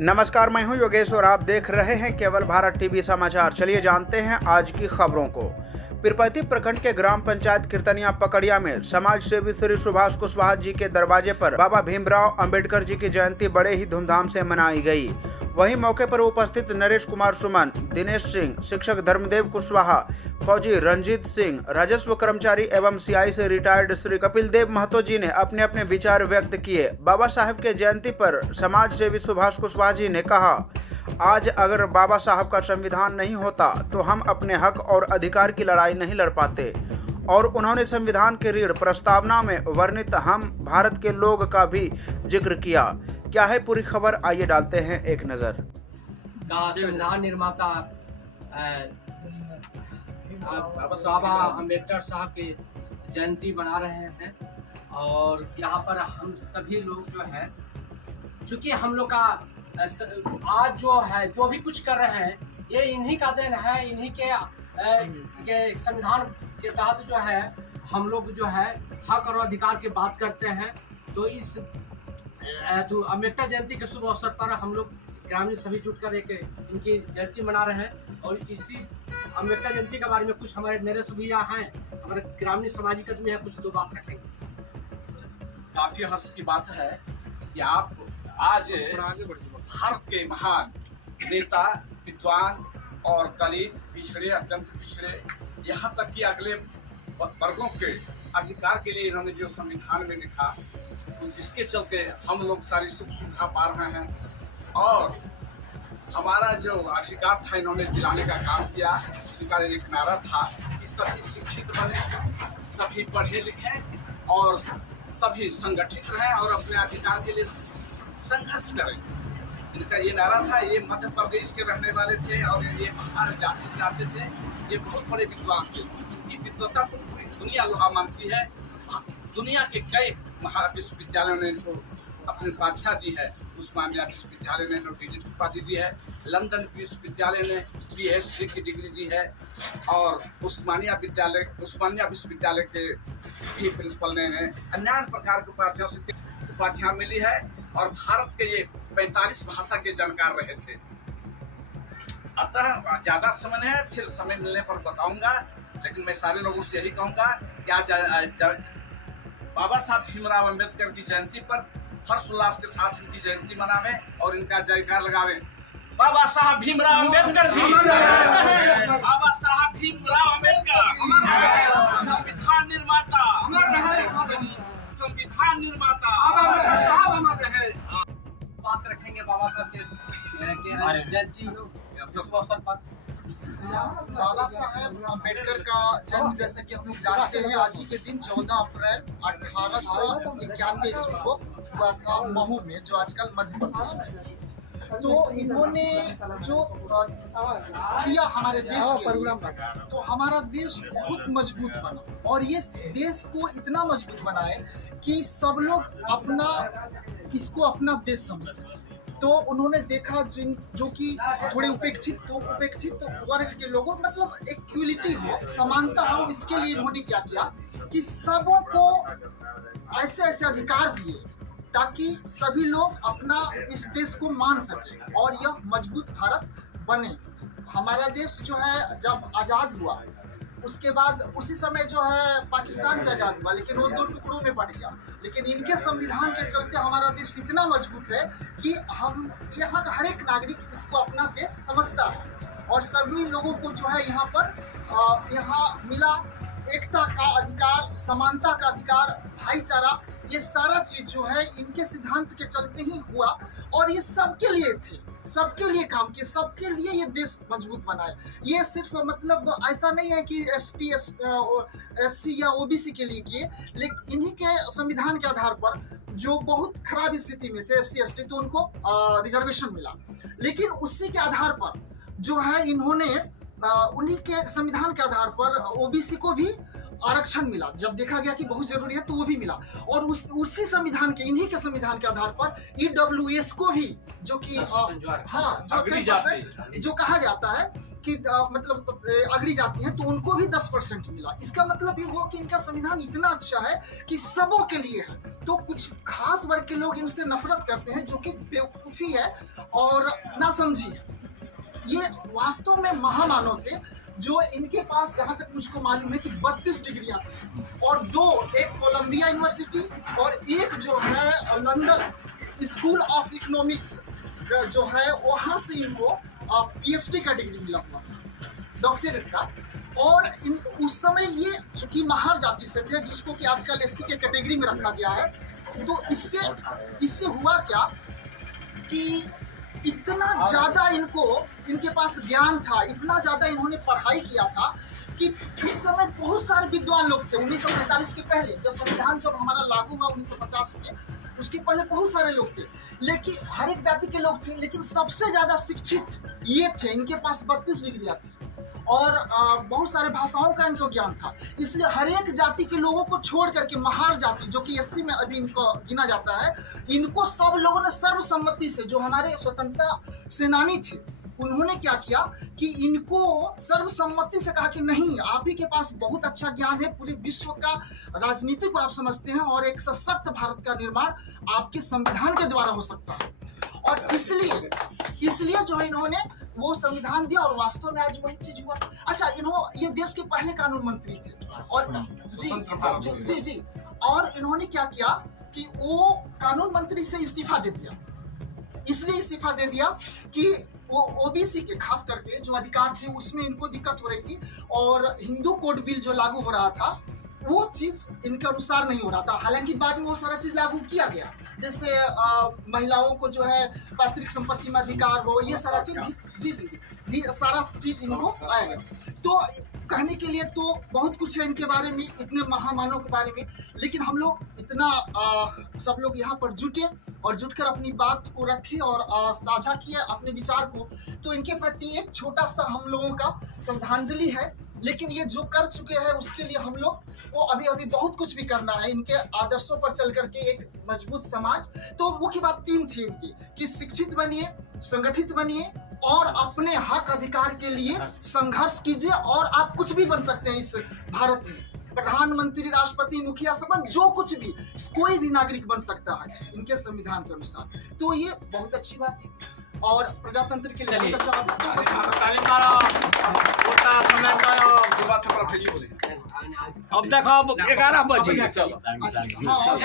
नमस्कार, मैं हूं योगेश और आप देख रहे हैं केवल भारत टीवी समाचार। चलिए जानते हैं आज की खबरों को। पीरपैंती प्रखंड के ग्राम पंचायत कीर्तनिया पकड़िया में समाज सेवी श्री सुभाष कुशवाहा जी के दरवाजे पर बाबा भीमराव अंबेडकर जी की जयंती बड़े ही धूमधाम से मनाई गई। वहीं मौके पर उपस्थित नरेश कुमार सुमन, दिनेश सिंह, शिक्षक धर्मदेव कुशवाहा, फौजी रंजीत सिंह, राजस्व कर्मचारी एवं सीआई से रिटायर्ड श्री कपिल देव महतो जी ने अपने अपने विचार व्यक्त किए। बाबा साहब के जयंती पर समाज सेवी सुभाष कुशवाहा जी ने कहा, आज अगर बाबा साहब का संविधान नहीं होता तो हम अपने हक और अधिकार की लड़ाई नहीं लड़ पाते। और उन्होंने संविधान के ऋण प्रस्तावना में वर्णित हम भारत के लोग का भी जिक्र किया। क्या है पूरी खबर, आइए डालते हैं एक नजर। संविधान निर्माता बाबा अम्बेडकर साहब की जयंती मना रहे हैं और यहाँ पर हम सभी लोग जो है, चूँकि हम लोग का आज जो है जो भी कुछ कर रहे हैं ये इन्हीं का देन है। इन्हीं के संविधान के तहत जो है हम लोग जो है हक और अधिकार की बात करते हैं। तो इस अम्बेडकर जयंती के शुभ अवसर पर हम लोग ग्रामीण सभी जुटकर एक इनकी जयंती मना रहे हैं और इसी अम्बेडकर जयंती के बारे में कुछ हमारे नरेश भैया हैं, हमारे ग्रामीण सामाजिक आदमी है, कुछ दो बात रखेंगे। काफी हर्ष की बात है कि आप आज भारत के महान नेता, विद्वान और दलित, पिछड़े, अत्यंत पिछड़े, यहाँ तक कि अगले वर्गों के अधिकार के लिए इन्होंने जो संविधान में लिखा, तो जिसके चलते हम लोग सारी सुख सुविधा पा रहे हैं और हमारा जो अधिकार था इन्होंने दिलाने का काम किया। इनका एक नारा था कि सभी शिक्षित बने, सभी पढ़े लिखे और सभी संगठित रहें और अपने अधिकार के लिए संघर्ष करें। इनका ये नारा था। ये मध्य प्रदेश के रहने वाले थे और ये बिहार जाति से आते थे। ये बहुत बड़े विद्वान थे। इनकी विद्वता को पूरी दुनिया लोहा मानती है। दुनिया के कई महाविश्वविद्यालयों ने इनको अपनी उपाधियाँ दी है। उस्मानिया विश्वविद्यालय ने इनको डीलिट की उपाधि दी है। लंदन विश्वविद्यालय ने PhD की डिग्री दी है और उस्मानिया विश्वविद्यालय के भी प्रिंसिपल ने अन्य प्रकार की उपाधियाँ मिली है और भारत के ये 45 भाषा के जानकार रहे थे। अतः ज्यादा समय है, फिर समय मिलने पर बताऊंगा, लेकिन मैं सारे लोगों से यही कहूंगा कि आज बाबा साहब भीमराव अंबेडकर की जयंती पर हर्षोल्लास के साथ इनकी जयंती मनावे और इनका जयकार लगावे। बाबा साहब भीमराव अंबेडकर जी, बाबा साहब भीमराव अंबेडकर, संविधान निर्माता, संविधान निर्माता साहब हमारे हैं। बात रखेंगे बाबा साहब के जयंती शुभ अवसर पर। बाबा साहेब अम्बेडकर का जन्म, जैसा कि हम लोग जानते हैं, आज ही के दिन 14 अप्रैल 1891 ईस्वी को हुआ था महू में, जो आजकल मध्य प्रदेश में है। तो इन्होंने जो किया हमारे देश के लिए, तो हमारा देश बहुत मजबूत बना और ये देश को इतना मजबूत बनाए कि सब लोग इसको अपना देश समझ सके। तो उन्होंने देखा जो कि थोड़े उपेक्षित वर्ग के लोगों, मतलब इक्वलिटी हो, समानता हो, इसके लिए इन्होंने क्या किया कि सबों को ऐसे ऐसे अधिकार दिए ताकि सभी लोग अपना इस देश को मान सके और यह मजबूत भारत बने। हमारा देश जो है जब आज़ाद हुआ उसके बाद उसी समय जो है पाकिस्तान का आज़ाद हुआ, लेकिन वो 2 टुकड़ों में बट गया। लेकिन इनके संविधान के चलते हमारा देश इतना मजबूत है कि हम यहाँ का हर एक नागरिक इसको अपना देश समझता है और सभी लोगों को जो है यहाँ पर यहाँ मिला एकता का अधिकार, समानता का अधिकार, भाईचारा, ये सारा चीज जो है इनके सिद्धांत के चलते ही हुआ और ये सबके लिए थे, सबके लिए काम किए, सबके लिए ये देश मजबूत बनाए। ये सिर्फ मतलब ऐसा नहीं है कि ST SC या OBC के लिए किए, लेकिन इन्हीं के संविधान के आधार पर जो बहुत खराब स्थिति में थे SC ST, तो उनको रिजर्वेशन मिला। लेकिन उसी के आधार पर जो है इन्होंने उन्हीं के संविधान के आधार पर OBC को भी आरक्षण मिला, जब देखा गया कि बहुत जरूरी है तो वो भी मिला। और उसी संविधान के, इन्हीं के संविधान के आधार पर EWS को भी, जो कि हाँ, जो 10% जो कहा जाता है कि मतलब अगड़ी जाती है, तो उनको भी 10% मिला। इसका मतलब ये हुआ कि इनका संविधान इतना अच्छा है कि सबों के लिए है। तो कुछ खास वर्ग के लोग इनसे नफरत करते हैं, जो कि बेवकूफी है और नासमझी है। ये वास्तव में महामानव थे, जो इनके पास जहां तक मुझको मालूम है कि 32 डिग्रियां थी, और एक कोलंबिया यूनिवर्सिटी और एक जो है लंदन स्कूल ऑफ इकोनॉमिक्स जो है, वहां से इनको PhD का डिग्री मिला हुआ था, डॉक्टरेट का। और उस समय ये चूंकि महार जाति से थे, जिसको कि आजकल SC के कैटेगरी में रखा गया है, तो इससे हुआ क्या कि इतना ज्यादा इनके पास ज्ञान था, इतना ज्यादा इन्होंने पढ़ाई किया था कि उस समय बहुत सारे विद्वान लोग थे। 1945 के पहले जब संविधान जब हमारा लागू हुआ 1950 में, उसके पहले बहुत सारे लोग थे, लेकिन हर एक जाति के लोग थे, लेकिन सबसे ज्यादा शिक्षित ये थे। इनके पास 32 डिग्रियां थी और बहुत सारे भाषाओं का इनको ज्ञान था। इसलिए हर एक जाति के लोगों को छोड़ करके महार जाति, जो कि SC में अभी इनको गिना जाता है, इनको सब लोगों ने सर्वसम्मति से, जो हमारे स्वतंत्रता सेनानी थे, उन्होंने क्या किया कि इनको सर्वसम्मति से कहा कि नहीं, आप ही के पास बहुत अच्छा ज्ञान है, पूरे विश्व का राजनीति को आप समझते हैं, और एक सशक्त भारत का निर्माण आपके संविधान के द्वारा हो सकता है। और इसलिए जो है इन्होंने वो संविधान दिया, और वास्तव में आज वही चीज हुआ। अच्छा, ये देश के पहले कानून मंत्री थे, और जी, और इन्होंने क्या किया कि वो कानून मंत्री से इस्तीफा दे दिया। इसलिए इस्तीफा दे दिया कि वो OBC के खास करके जो अधिकार थे उसमें इनको दिक्कत हो रही थी, और हिंदू कोड बिल जो लागू हो रहा था वो चीज इनके अनुसार नहीं हो रहा था। हालांकि बाद में वो सारा चीज लागू किया गया, जैसे महिलाओं को जो है पैतृक संपत्ति में अधिकार हो, ये सारा चीज जी सारा चीज इनको आएगा। तो कहने के लिए तो बहुत कुछ है इनके बारे में, इतने महामानव के बारे में, लेकिन हम लोग इतना सब लोग यहाँ पर जुटे और जुटकर अपनी बात को रखे और साझा किए अपने विचार को। तो इनके प्रति एक छोटा सा हम लोगों का श्रद्धांजलि है, लेकिन ये जो कर चुके हैं उसके लिए हम लोग को अभी बहुत कुछ भी करना है। इनके आदर्शों पर चल करके एक मजबूत समाज। तो मुख्य बात 3 थी इनकी कि शिक्षित बनिए, संगठित बनिए और अपने हक अधिकार के लिए संघर्ष कीजिए, और आप कुछ भी बन सकते हैं इस भारत में। प्रधानमंत्री, राष्ट्रपति, मुखिया, सबन, जो कुछ भी, कोई भी नागरिक बन सकता है इनके संविधान के अनुसार। तो ये बहुत अच्छी बात है और प्रजातंत्र के लिए बहुत अच्छा बात है। अब देखो 11 बजे। हाँ,